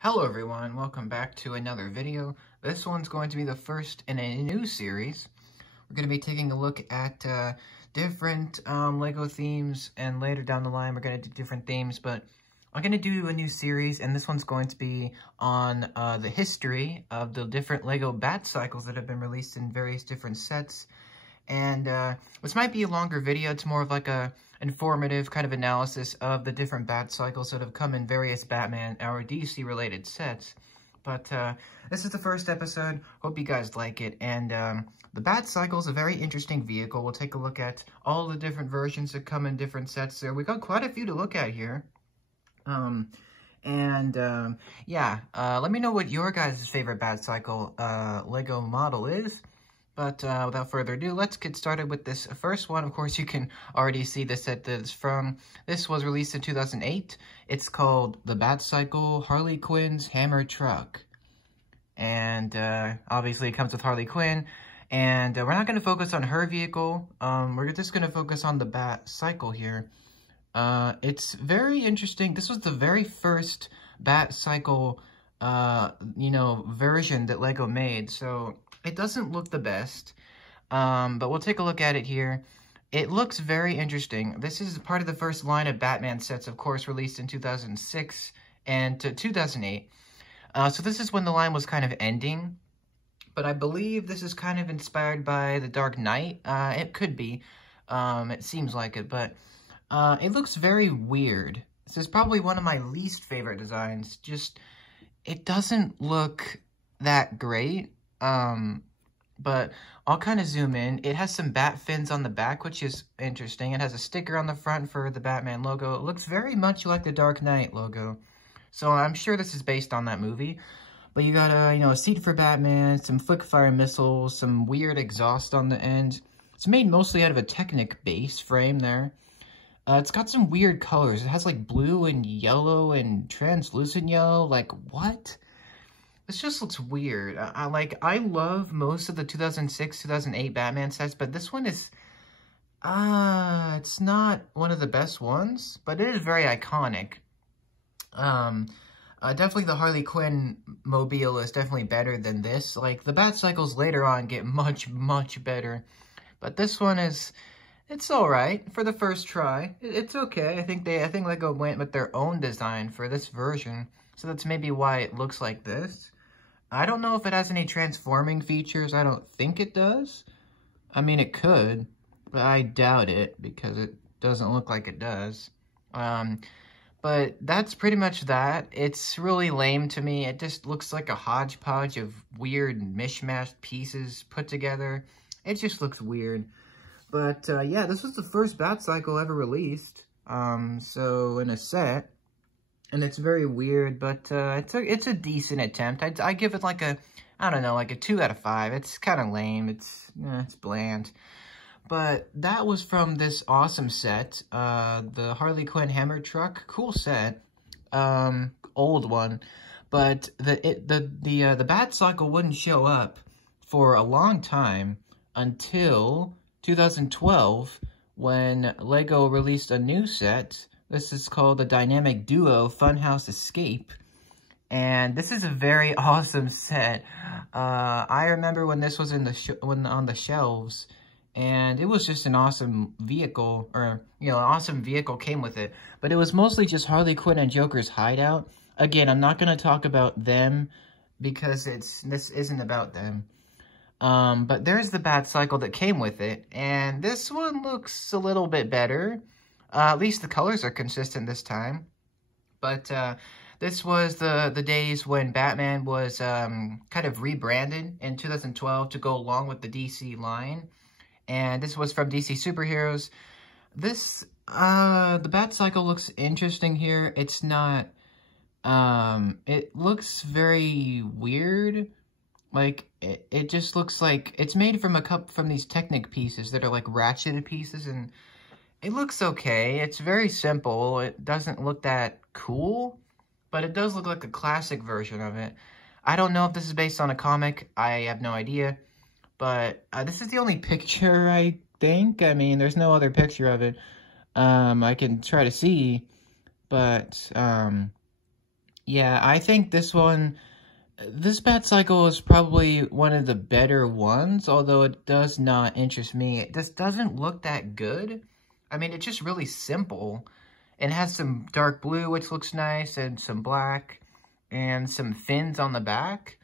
Hello everyone, welcome back to another video. This one's going to be the first in a new series. We're going to be taking a look at different LEGO themes, and later down the line we're going to do different themes, but I'm going to do a new series, and this one's going to be on the history of the different LEGO Batcycles that have been released in various different sets. And this might be a longer video. It's more of like a informative kind of analysis of the different Batcycles that have come in various Batman or DC related sets. But this is the first episode. Hope you guys like it. And the Batcycle is a very interesting vehicle. We'll take a look at all the different versions that come in different sets. So we got quite a few to look at here. Yeah, let me know what your guys' favorite Batcycle LEGO model is. But without further ado, let's get started with this first one. Of course, you can already see the set that it's from. This was released in 2008. It's called the Batcycle Harley Quinn's Hammer Truck. And obviously, it comes with Harley Quinn. And we're not going to focus on her vehicle. We're just going to focus on the Batcycle here. It's very interesting. This was the very first Batcycle, version that LEGO made. So it doesn't look the best, but we'll take a look at it here. It looks very interesting. This is part of the first line of Batman sets, of course, released in 2006 and 2008. So this is when the line was kind of ending, but I believe this is kind of inspired by The Dark Knight. It could be. It seems like it, but it looks very weird. This is probably one of my least favorite designs. Just, it doesn't look that great. But I'll kind of zoom in. It has some bat fins on the back, which is interesting. It has a sticker on the front for the Batman logo. It looks very much like the Dark Knight logo. So I'm sure this is based on that movie. But you got a seat for Batman, some flick fire missiles, some weird exhaust on the end. It's made mostly out of a Technic base frame there. It's got some weird colors. It has like blue and yellow and translucent yellow. Like, what? This just looks weird. I love most of the 2006, 2008 Batman sets, but this one is, it's not one of the best ones, but it is very iconic. Definitely the Harley Quinn mobile is definitely better than this. Like, the Batcycles later on get much, much better, but this one is, it's alright for the first try. It's okay. I think LEGO went with their own design for this version, so that's maybe why it looks like this. I don't know if it has any transforming features. I don't think it does. I mean, it could, but I doubt it because it doesn't look like it does. But that's pretty much that. It's really lame to me. It just looks like a hodgepodge of weird mishmashed pieces put together. It just looks weird. But yeah, this was the first Batcycle ever released. So in a set. And it's very weird, but it's a decent attempt. I give it like a, I don't know, like a 2 out of 5. It's kind of lame. It's bland. But that was from this awesome set, the Harley Quinn Hammer Truck. Cool set, old one. But the Batcycle wouldn't show up for a long time until 2012 when LEGO released a new set. This is called the Dynamic Duo Funhouse Escape, and this is a very awesome set. I remember when this was on the shelves, and it was just an awesome vehicle, or an awesome vehicle came with it. But it was mostly just Harley Quinn and Joker's hideout. Again, I'm not gonna talk about them because this isn't about them. But there's the Batcycle that came with it, and this one looks a little bit better. At least the colors are consistent this time. But this was the days when Batman was kind of rebranded in 2012 to go along with the DC line. And this was from DC Superheroes. This, the Batcycle looks interesting here. It's not, it looks very weird. Like, it just looks like, it's made from these Technic pieces that are like ratcheted pieces, and it looks okay. It's very simple. It doesn't look that cool, but it does look like a classic version of it. I don't know if this is based on a comic. I have no idea. But this is the only picture, I think. I mean, there's no other picture of it. I can try to see. But Yeah, I think this Batcycle is probably one of the better ones, although it does not interest me. It just doesn't look that good. I mean, it's just really simple. It has some dark blue, which looks nice, and some black, and some fins on the back.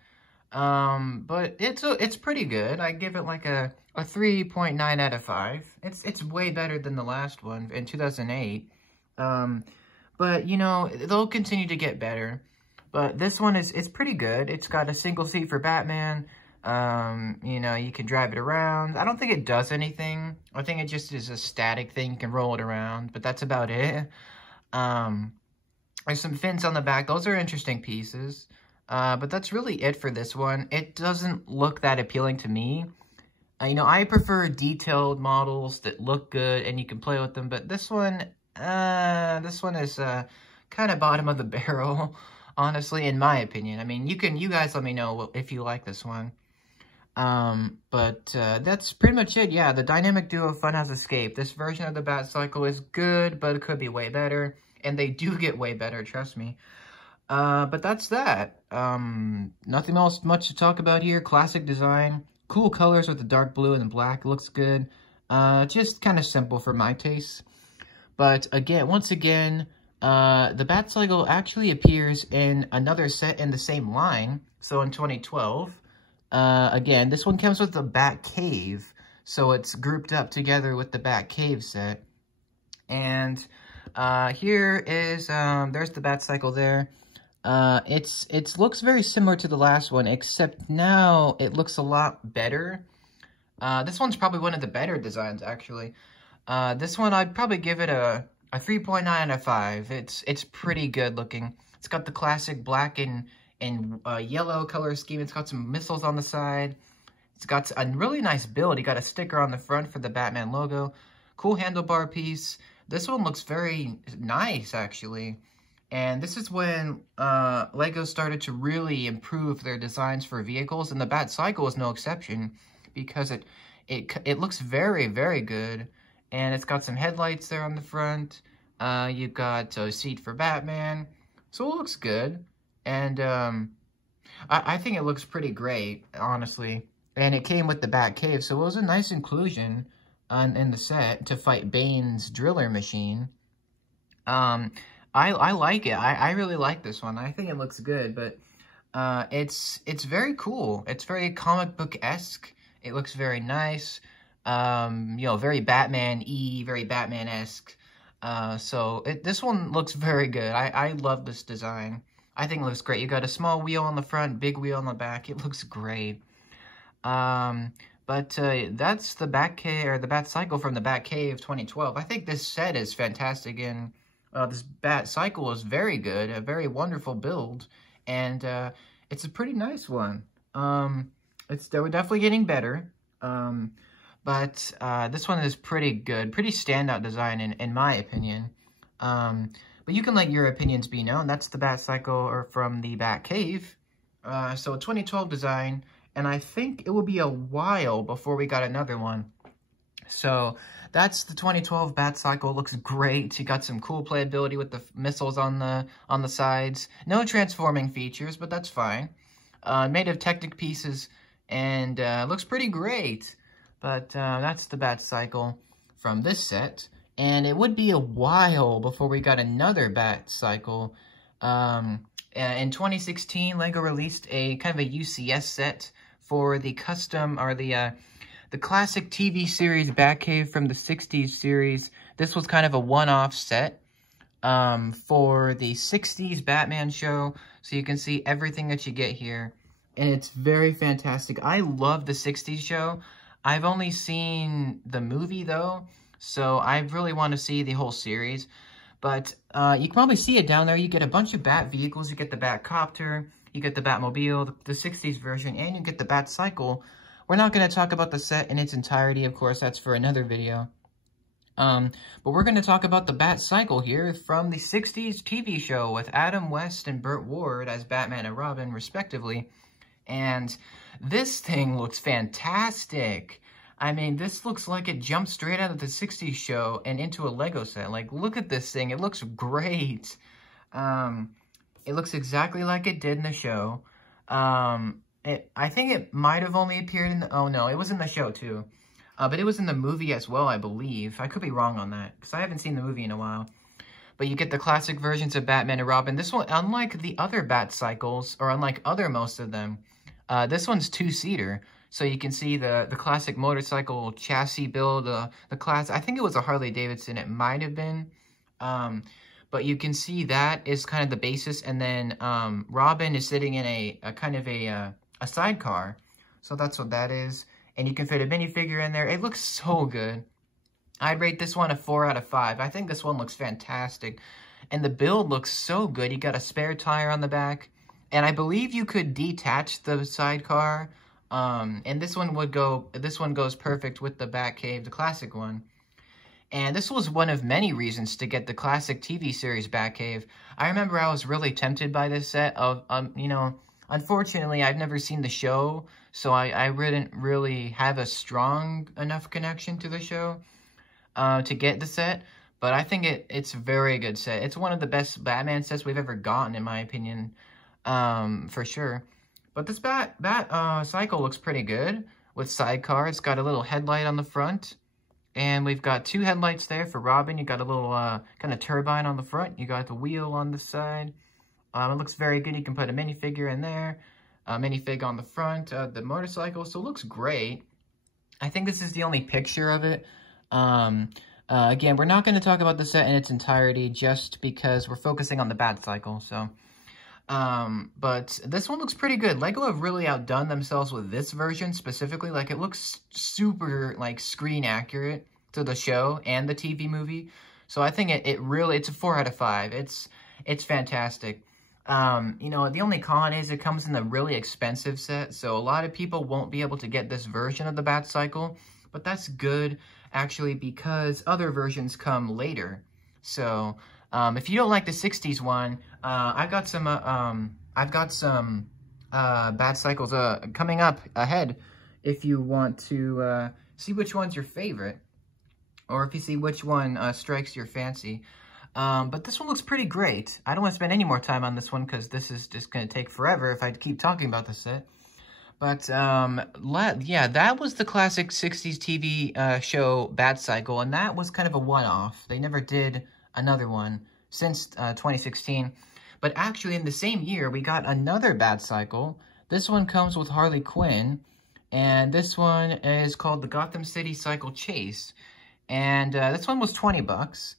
But it's pretty good. I give it like a 3.9 out of 5. It's way better than the last one in 2008. But, you know, they'll continue to get better. But this one is pretty good. It's got a single seat for Batman. You know, you can drive it around. I don't think it does anything. I think it just is a static thing. You can roll it around, but that's about it. There's some fins on the back. Those are interesting pieces. But that's really it for this one. It doesn't look that appealing to me. You know, I prefer detailed models that look good and you can play with them. But this one is kind of bottom of the barrel, honestly, in my opinion. I mean, you guys let me know if you like this one. But that's pretty much it. Yeah, the Dynamic Duo Funhouse Escape. This version of the Batcycle is good, but it could be way better. And they do get way better, trust me. But that's that. Nothing else much to talk about here. Classic design. Cool colors with the dark blue and the black. Looks good. Just kind of simple for my taste. But again, once again, the Batcycle actually appears in another set in the same line. So in 2012. Again, this one comes with the Batcave. So it's grouped up together with the Batcave set. And here is, there's the Batcycle there. It looks very similar to the last one, except now it looks a lot better. This one's probably one of the better designs, actually. This one, I'd probably give it a 3.9 out of 5. It's pretty good looking. It's got the classic black and yellow color scheme. It's got some missiles on the side. It's got a really nice build. You got a sticker on the front for the Batman logo. Cool handlebar piece. This one looks very nice, actually. And this is when LEGO started to really improve their designs for vehicles, and the Batcycle is no exception, because it looks very, very good. And it's got some headlights there on the front. You've got a seat for Batman, so it looks good. And I think it looks pretty great, honestly. And it came with the Batcave, so it was a nice inclusion in the set to fight Bane's driller machine. I like it. I really like this one. I think it looks good, but it's very cool. It's very comic book-esque. It looks very nice. You know, very Batman-y, very Batman-esque. So this one looks very good. I love this design. I think it looks great. You got a small wheel on the front, big wheel on the back. It looks great. But that's the Batcycle from the Batcave 2012. I think this set is fantastic, and this Batcycle is very good, a very wonderful build, and it's a pretty nice one. They were definitely getting better, but this one is pretty good, pretty standout design in my opinion. But you can let your opinions be known. That's the Batcycle from the Batcave. So 2012 design, and I think it will be a while before we got another one. So that's the 2012 Batcycle. Looks great. You got some cool playability with the missiles on the sides. No transforming features, but that's fine. Made of Technic pieces, and looks pretty great. But that's the Batcycle from this set. And it would be a while before we got another Batcycle. In 2016, LEGO released a kind of a UCS set for the custom, or the classic TV series Batcave from the 60s series. This was kind of a one-off set for the 60s Batman show. So you can see everything that you get here. And it's very fantastic. I love the 60s show. I've only seen the movie, though. So I really want to see the whole series. But you can probably see it down there. You get a bunch of Bat vehicles. You get the Batcopter. You get the Batmobile, the 60s version. And you get the Batcycle. We're not going to talk about the set in its entirety, of course. That's for another video. But we're going to talk about the Batcycle here from the 60s TV show with Adam West and Burt Ward as Batman and Robin, respectively. And this thing looks fantastic. I mean, this looks like it jumped straight out of the 60s show and into a LEGO set. Like, look at this thing. It looks great. It looks exactly like it did in the show. I think it might have only appeared in the... Oh, no, it was in the show, too. But it was in the movie as well, I believe. I could be wrong on that, because I haven't seen the movie in a while. But you get the classic versions of Batman and Robin. This one, unlike the other Batcycles, or unlike most of them, this one's two-seater. So you can see the classic motorcycle chassis build, the class... I think it was a Harley-Davidson. It might have been. But you can see that is kind of the basis. And then Robin is sitting in a kind of a sidecar. So that's what that is. And you can fit a minifigure in there. It looks so good. I'd rate this one a 4 out of 5. I think this one looks fantastic. And the build looks so good. You got a spare tire on the back. And I believe you could detach the sidecar. And this one goes perfect with the Batcave, the classic one. And this was one of many reasons to get the classic TV series Batcave. I remember I was really tempted by this set of, you know, unfortunately, I've never seen the show, so I didn't really have a strong enough connection to the show to get the set. But I think it's a very good set. It's one of the best Batman sets we've ever gotten, in my opinion, for sure. But this Batcycle looks pretty good with sidecar. It's got a little headlight on the front. And we've got 2 headlights there for Robin. You got a little kind of turbine on the front. You got the wheel on the side. It looks very good. You can put a minifigure in there. A minifig on the front. The motorcycle. So it looks great. I think this is the only picture of it. Again, we're not going to talk about the set in its entirety just because we're focusing on the Batcycle. So, but this one looks pretty good. LEGO have really outdone themselves with this version specifically. Like, it looks super, like, screen accurate to the show and the TV movie. So I think it's a 4 out of 5. It's fantastic. You know, the only con is it comes in a really expensive set. So a lot of people won't be able to get this version of the Batcycle. But that's good, actually, because other versions come later. So, if you don't like the 60s one, I've got some Batcycles coming up ahead if you want to see which one's your favorite, or if you see which one strikes your fancy. But this one looks pretty great. I don't want to spend any more time on this one because this is just going to take forever if I keep talking about the set. But, yeah, that was the classic 60s TV show Batcycle, and that was kind of a one-off. They never did another one since 2016. But actually, in the same year, we got another Batcycle. This one comes with Harley Quinn, and this one is called the Gotham City Cycle Chase. And this one was 20 bucks.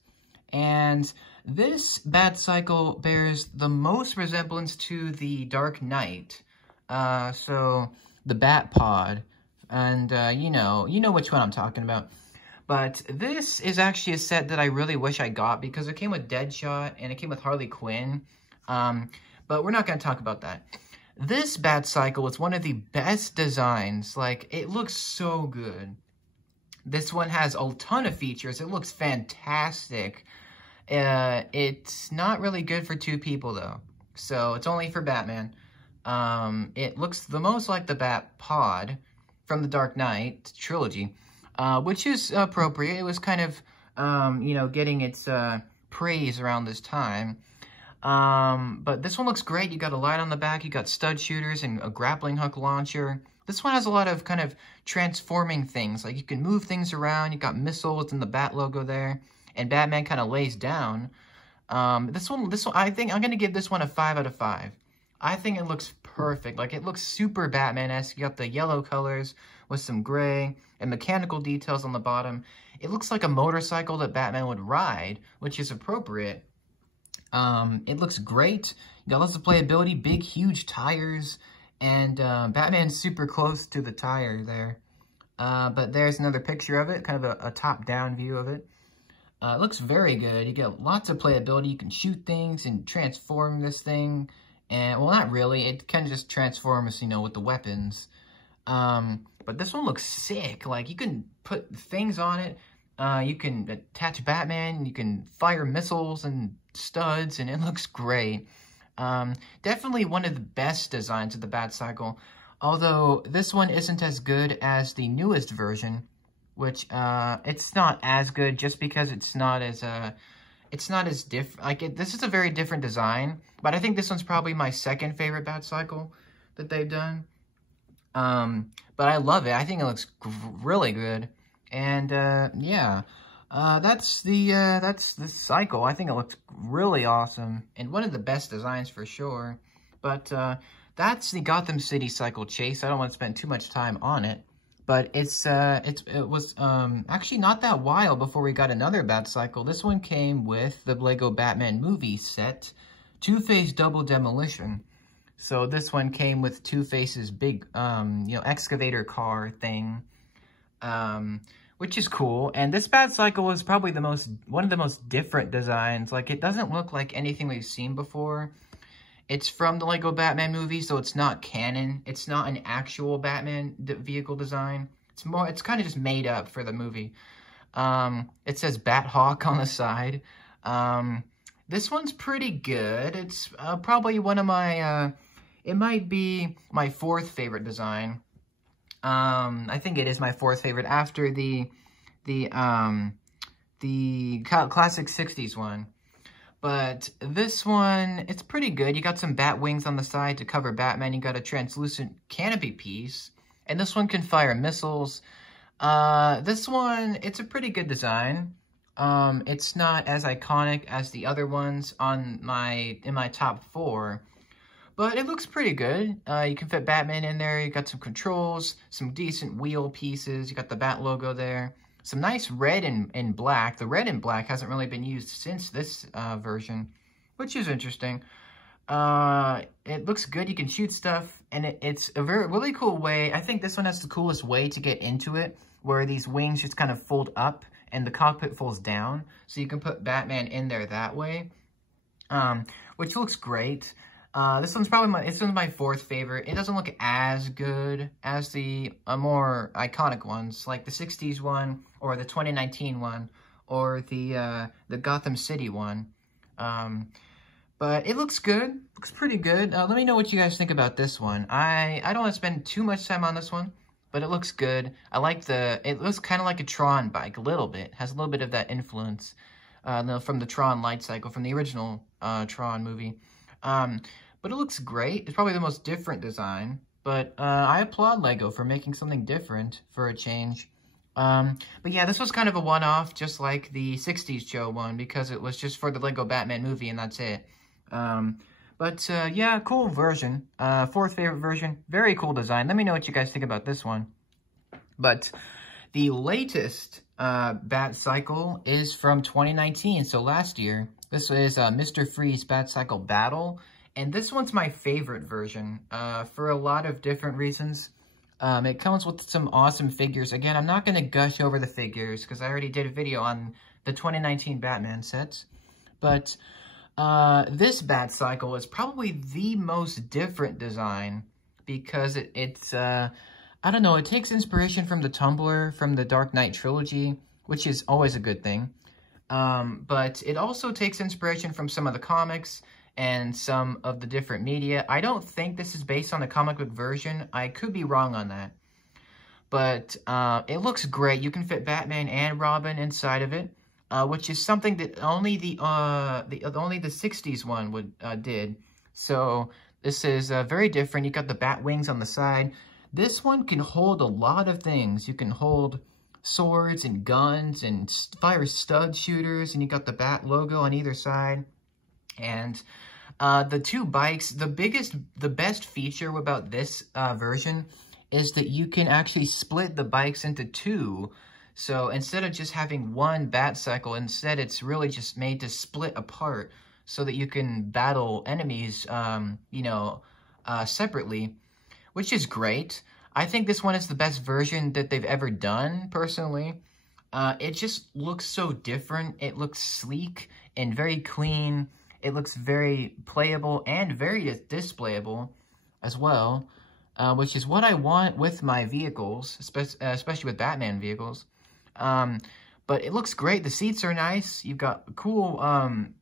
And this Batcycle bears the most resemblance to the Dark Knight. So the Bat Pod, and you know which one I'm talking about. But this is actually a set that I really wish I got because it came with Deadshot and it came with Harley Quinn. But we're not going to talk about that. This Batcycle is one of the best designs. Like, it looks so good. This one has a ton of features. It looks fantastic. It's not really good for 2 people though. So it's only for Batman. It looks the most like the Bat Pod from the Dark Knight trilogy, which is appropriate. It was kind of, you know, getting its praise around this time. But this one looks great. You got a light on the back. You got stud shooters and a grappling hook launcher. This one has a lot of kind of transforming things. Like, you can move things around. You got missiles and the Bat logo there. And Batman kind of lays down. This one, I think I'm going to give this one a 5 out of 5. I think it looks perfect. Like, it looks super Batman-esque. You got the yellow colors with some gray and mechanical details on the bottom. It looks like a motorcycle that Batman would ride, which is appropriate. It looks great. You got lots of playability, big, huge tires, and Batman's super close to the tire there. But there's another picture of it, kind of a top-down view of it. It looks very good. You get lots of playability. You can shoot things and transform this thing. And, well, not really. It kind of just transforms, you know, with the weapons. But this one looks sick. Like, you can put things on it. You can attach Batman. You can fire missiles and studs, and it looks great. Definitely one of the best designs of the Batcycle. Although, this one isn't as good as the newest version, which, it's not as good just because it's not as, it's not as different. Like, this is a very different design, but I think this one's probably my second favorite Batcycle that they've done. But I love it. I think it looks really good. And, yeah, that's the cycle. I think it looks really awesome and one of the best designs for sure. But, that's the Gotham City Cycle Chase. I don't want to spend too much time on it. But it was actually not that while before we got another Batcycle. This one came with the Lego Batman movie set, Two-Face Double Demolition. So this one came with Two-Face's big, excavator car thing, which is cool. And this Batcycle is probably one of the most different designs. Like, it doesn't look like anything we've seen before. It's from the Lego Batman movie, so it's not canon. It's not an actual Batman vehicle design. It's kind of just made up for the movie. It says Bat-Hawk on the side. This one's pretty good. It's probably one of my, it might be my fourth favorite design. I think it is my fourth favorite after the classic 60s one. But this one, it's pretty good. You got some bat wings on the side to cover Batman. You got a translucent canopy piece. And this one can fire missiles. This one, it's a pretty good design. It's not as iconic as the other ones in my top 4. But it looks pretty good. You can fit Batman in there. You got some controls, some decent wheel pieces. You got the Bat logo there. Some nice red and black. The red and black hasn't really been used since this version, which is interesting. It looks good. You can shoot stuff, and it's a really cool way. I think this one has the coolest way to get into it, where these wings just kind of fold up and the cockpit folds down. So you can put Batman in there that way, which looks great. This one's my fourth favorite. It doesn't look as good as the more iconic ones, like the 60s one, or the 2019 one, or the Gotham City one. But it looks good. Looks pretty good. Let me know what you guys think about this one. I don't want to spend too much time on this one, but it looks good. I like it looks kind of like a Tron bike, a little bit. Has a little bit of that influence from the Tron light cycle, from the original Tron movie. But it looks great. It's probably the most different design. But I applaud LEGO for making something different for a change. But yeah, this was kind of a one-off, just like the 60s Joe one, because it was just for the LEGO Batman movie, and that's it. Yeah, cool version. Fourth favorite version. Very cool design. Let me know what you guys think about this one. But the latest Batcycle is from 2019, so last year. This is Mr. Freeze Batcycle Battle. And this one's my favorite version for a lot of different reasons. It comes with some awesome figures. Again, I'm not going to gush over the figures because I already did a video on the 2019 Batman sets. But this Batcycle is probably the most different design because it's I don't know, it takes inspiration from the Tumbler, from the Dark Knight trilogy, which is always a good thing. But it also takes inspiration from some of the comics and some of the different media. I don't think this is based on the comic book version. I could be wrong on that. But it looks great. You can fit Batman and Robin inside of it, which is something that only the 60s one did. So this is very different. You got the bat wings on the side. This one can hold a lot of things. You can hold swords and guns and fire stud shooters, and you got the bat logo on either side. And the two bikes, the best feature about this version is that you can actually split the bikes into two. So instead of just having one Batcycle, instead it's really just made to split apart so that you can battle enemies, separately, which is great. I think this one is the best version that they've ever done, personally. It just looks so different. It looks sleek and very clean. It looks very playable and very displayable as well, which is what I want with my vehicles, especially with Batman vehicles. But it looks great. The seats are nice. You've got cool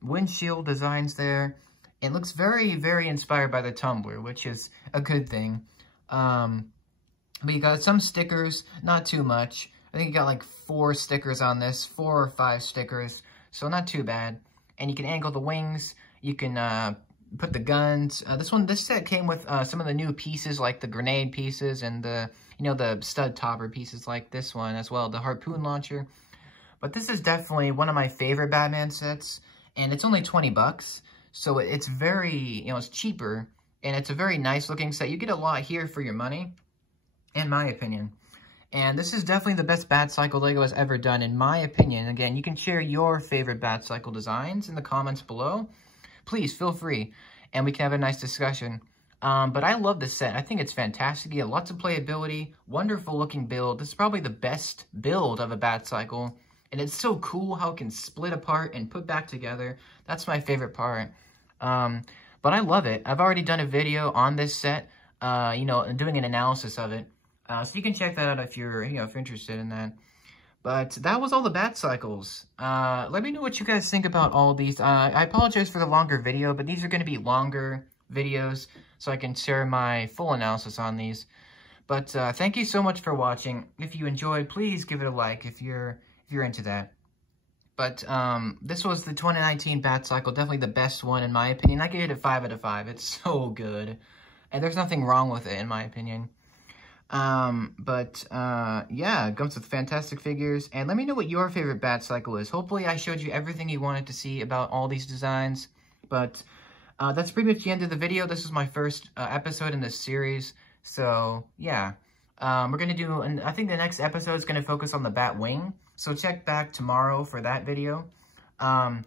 windshield designs there. It looks very, very inspired by the Tumbler, which is a good thing. But you got some stickers, not too much. I think you got like 4 stickers on this, 4 or 5 stickers, so not too bad. and you can angle the wings. You can put the guns. This set came with some of the new pieces, like the grenade pieces and the stud topper pieces, like this one as well, the harpoon launcher. But this is definitely one of my favorite Batman sets, and it's only 20 bucks, so it's very, it's cheaper, and it's a very nice looking set. You get a lot here for your money, in my opinion. And this is definitely the best Batcycle Lego has ever done, in my opinion. Again, you can share your favorite Batcycle designs in the comments below. Please, feel free, and we can have a nice discussion. But I love this set. I think it's fantastic. You have lots of playability, wonderful looking build. This is probably the best build of a Batcycle. And it's so cool how it can split apart and put back together. That's my favorite part. But I love it. I've already done a video on this set, doing an analysis of it. So you can check that out if you're interested in that. But that was all the Batcycles. Let me know what you guys think about all these. I apologize for the longer video, but these are going to be longer videos, so I can share my full analysis on these. But thank you so much for watching. If you enjoyed, please give it a like if you're into that. But this was the 2019 Batcycle, definitely the best one in my opinion. I give it a 5 out of 5. It's so good, and there's nothing wrong with it in my opinion. Yeah, it comes with fantastic figures, and let me know what your favorite Batcycle is. Hopefully I showed you everything you wanted to see about all these designs, but that's pretty much the end of the video. This is my first episode in this series, so yeah. We're gonna do, and I think the next episode is gonna focus on the Batwing, so check back tomorrow for that video. Yeah,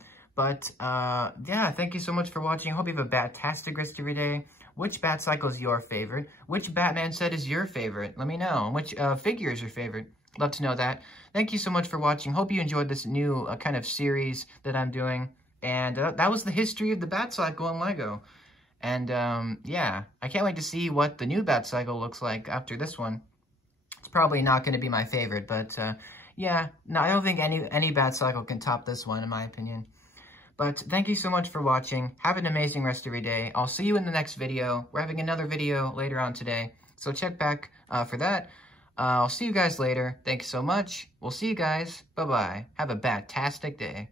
thank you so much for watching. I hope you have a fantastic rest of your day. Which Batcycle is your favorite? Which Batman set is your favorite? Let me know. Which figure is your favorite? Love to know that. Thank you so much for watching. Hope you enjoyed this new kind of series that I'm doing. And that was the history of the Batcycle in LEGO. And yeah, I can't wait to see what the new Batcycle looks like after this one. It's probably not going to be my favorite, but yeah, no, I don't think any Batcycle can top this one, in my opinion. But thank you so much for watching. Have an amazing rest of your day. I'll see you in the next video. We're having another video later on today, so check back for that. I'll see you guys later. Thanks so much. We'll see you guys. Bye-bye. Have a bat-tastic day.